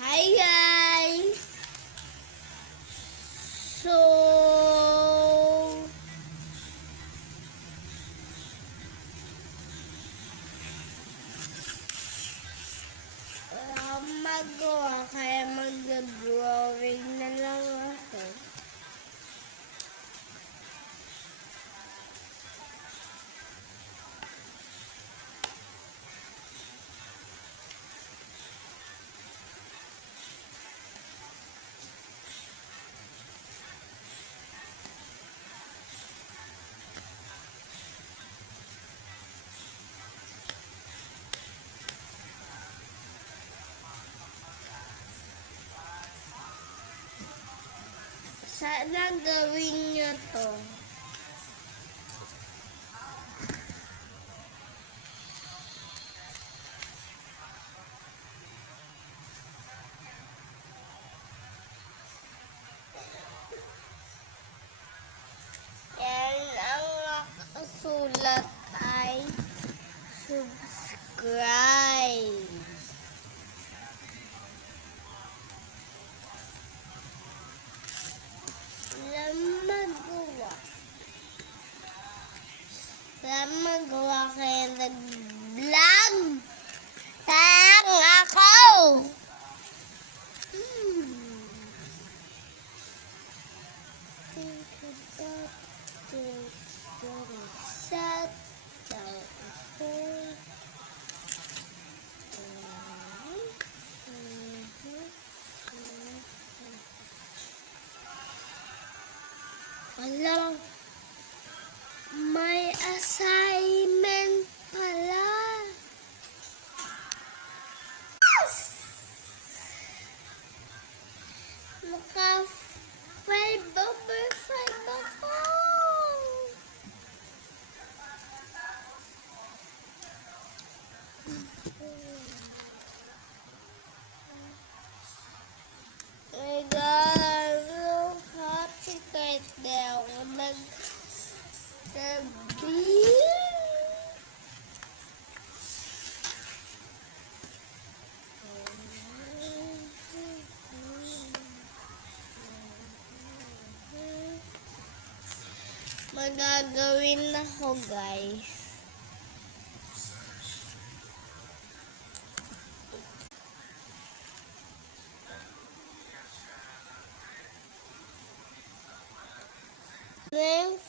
Hi guys! So, magawa kaya mag-drawing na lang ako. Sana gawin niyo to. Yan ang nakasulat ay subscribe. Magawa kaya nag-vlog tayang ako. Think about this very sad Alam, may assignment pala. Naka 5/5 ako. My God, so happy kahit di ako nagsabi. Magagawin ako, guys. Then,